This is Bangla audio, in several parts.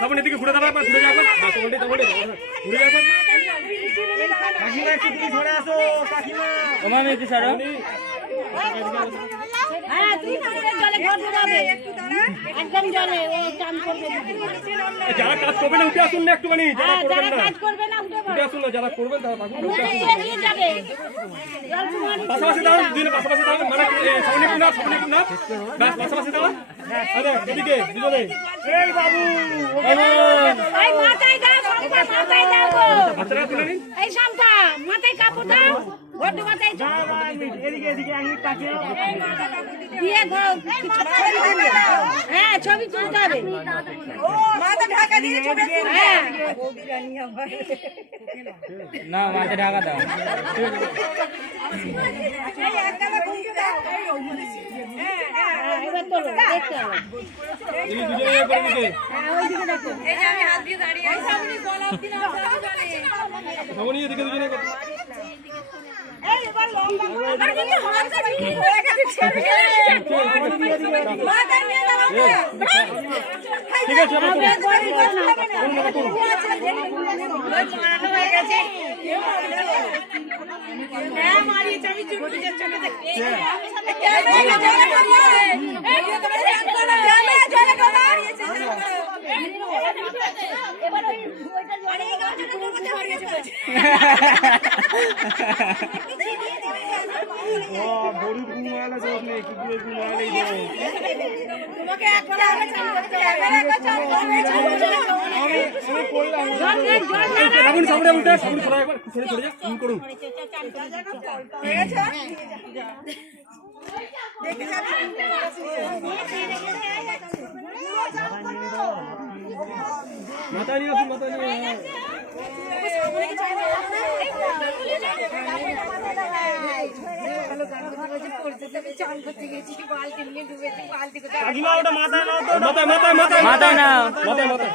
সামনের দিকে ঘুরে দাঁড়া, ঘুরে যাবেন ঘুরে যাবেন। কাকিমা একটু তুমি সরে আসো, কাকিমা আমার মেয়ে সারা। হ্যাঁ তুই জলে ঘর যাবে একদম জলে ও চান করবে। যারা কাজ করবে না উঠে আসুন না একটুখানি, যারা কাজ করবে না উঠে আসুন না, যারা করবেন তারা থাকুন। যাবে পাশাপাশি দাঁড়ান, দুজনে পাশাপাশি দাঁড়ান, মানে সামনে কুনা ব্যাস পাশাপাশি দাঁড়ান। আরে এদিকে দুজনে। এই বাবু এই মাথায় দাও, মাথায় দাও গো। হাতটা তুলে নিন। এই শামটা মাথায় কাপড় দাও, ঘটু মাথায় দাও। এদিকে এদিকে আমি তাকিয়ে দিয়ে গো হ্যাঁ ছবি তুলতে হবে। মাথা ঢাকা দিয়ে ছবি তুলতে। হ্যাঁ না মাথা ঢাকা দাও। এই একদম ঘুরিয়ে দাও। হ্যাঁ এবার তোলো দেখতে হবে। এই দুজনে করে দিতে। হ্যাঁ ওইদিকে দেখো। এই যে আমি হাত দিয়ে দাঁড়িয়ে আছি, সামনে বল অবধি না চলে। সামনে এদিকে দুজনে। এই এবার লম্বা করে আর কিন্তু হাতটা ঠিক হয়ে গেছে ছেড়ে গেছে। মাথা নিয়ে দাঁড়াও। ঠিক আছে আমরা মারানো হয়ে গেছে। হ্যাঁ মারিয়ে আমি চুপটি যাচ্ছে না দেখ। সামনে উঠে সামনে চলে একবার ছেড়ে চলে যা করুন। মাথা নিয়ে আসুন, মাথা নিয়ে। মাথা নাও, মাথায় মাথা।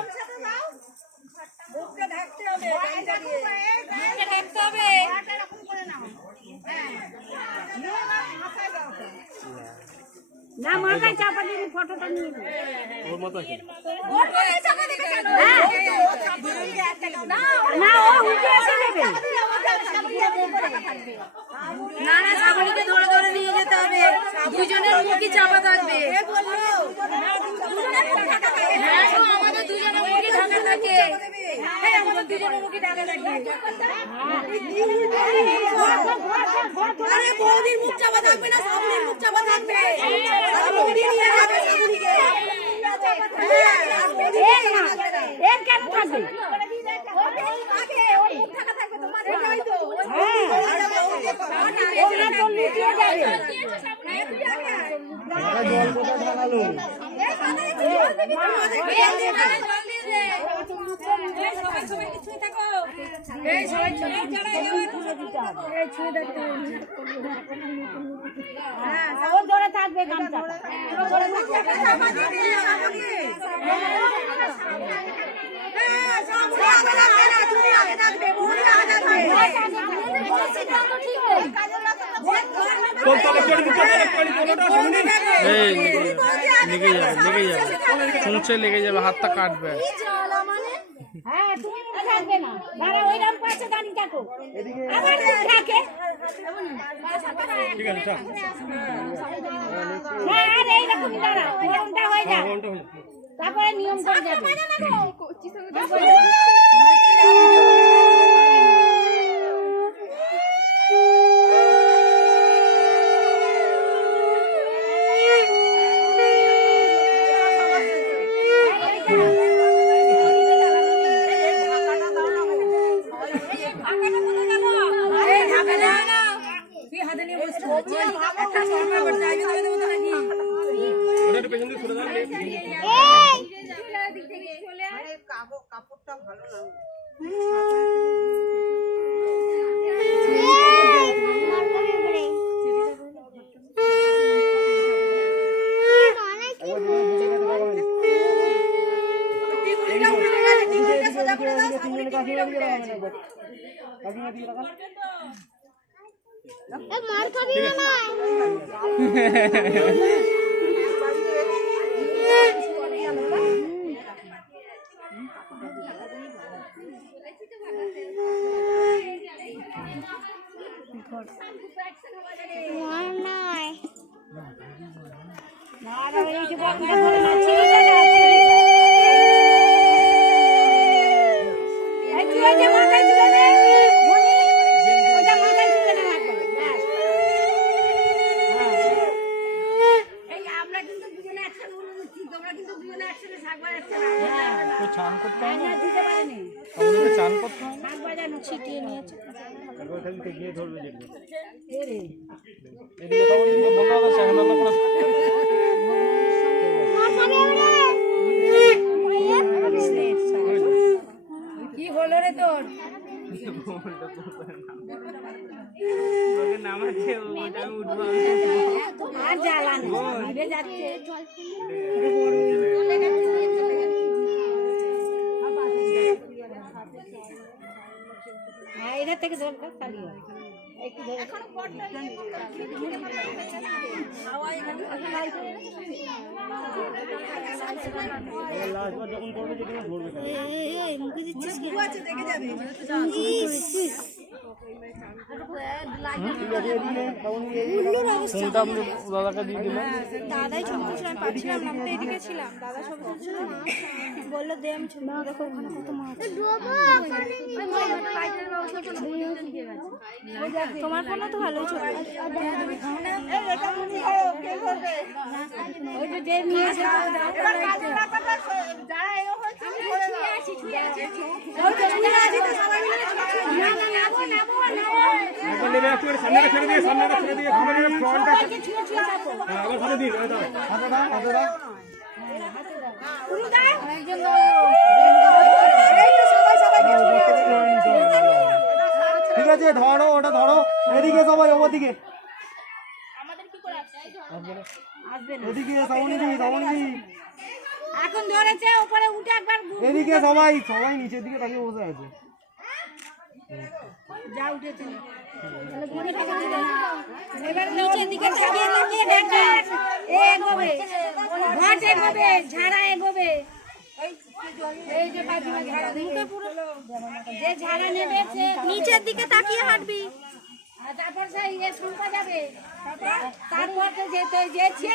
না মাথায় চাপা দিয়ে ফটোটা নিয়ে ওর মাথায় না ও উঠে এসে নেবে। না না সাবলীকে ধরে ধরে নিয়ে যেতে হবে, দুজনের মুখই চাপা থাকবে। হ্যাঁ আমাদের দুজনের মুখই ঢাকা থাকে। হ্যাঁ আমাদের দুজনের মুখই ঢাকা থাকে। আরে বৌদির মুখ চাপা থাকবে না, সাবলীর মুখ চাপা থাকবে। বৌদি নিয়ে যাবে সাবলীকে। এর কেন থাকবে? ধরে থাকবে গামছাটা। লেগে যাবে হাতটা কাটবে। হ্যাঁ তুমি থাকবে না, দাঁড়া ওই রাম পাশে দাঁড়িয়ে থাকো। আবার থাকে ঠিক আছে। হ্যাঁ আর এইরকমই দাঁড়া, নিয়মটা হয়ে যাবে, তারপরে নিয়ম করে যাবে। কাপড়টা ভালো না। মার খাবি না চান করতে হবে আমাদের চান করতে হবে ছিটিয়ে নিয়েছে গিয়ে ধরবে দেখবে এদিকে সবাই বলতে হবে চ্যানেল করে কি হলো রে তোর? আর জ্বালা নিভে যাচ্ছে। এদের থেকে ধরবে খালি লাস্টবার যখন করবে যেখানে ধরবে ফোনটা আপনি দাদাকে দিয়ে দিলেন দাদাই ছবি তুলছিলাম পাচ্ছিলাম না আমি এদিকে ছিলাম দাদা ছবি তুলছিল বললো দে আমি ছবি দেখো ওখানে কত মাছ তোমার ফোনও তো ভালোই ছবি ওই যে নিয়েছে সামনে ছেড়ে দিয়ে ফ্রন্টটা আবার সামনে দিন ঠিক আছে ধরো ওটা ধরো এদিকে সবাই ওদিকে এদিকে এখন ধরেছে উপরে উঠে একবার এদিকে সবাই নিচের দিকে তাকিয়ে বসে আছে যা উঠেছে এবার নিচের দিকে তাকিয়ে তাকিয়ে দেখবে এগোবে ঘাট এগোবে ঝাড়া এগোবে এই যে বাজুরা ঝাড়া দেখবে পুরো যে ঝাড়া নেবে সে নিচের দিকে তাকিয়ে হাঁটবি আর তারপর সে ইয়ে শুনতে যাবে তারপর তো যেতে যেছে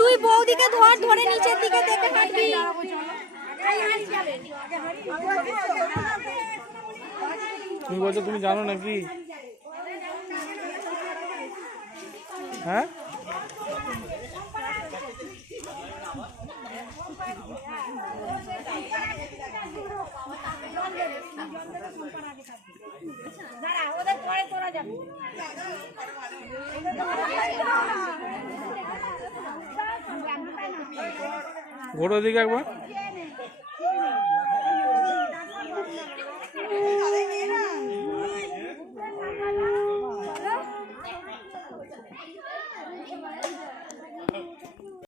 তুই বৌদিকে ধরে নিচের দিকে দেখে হাঁটবি তুমি বলছো তুমি জানো নাকি হ্যাঁ ওদের পরে তোরা যাবে ঘোড়ো দিকে একবার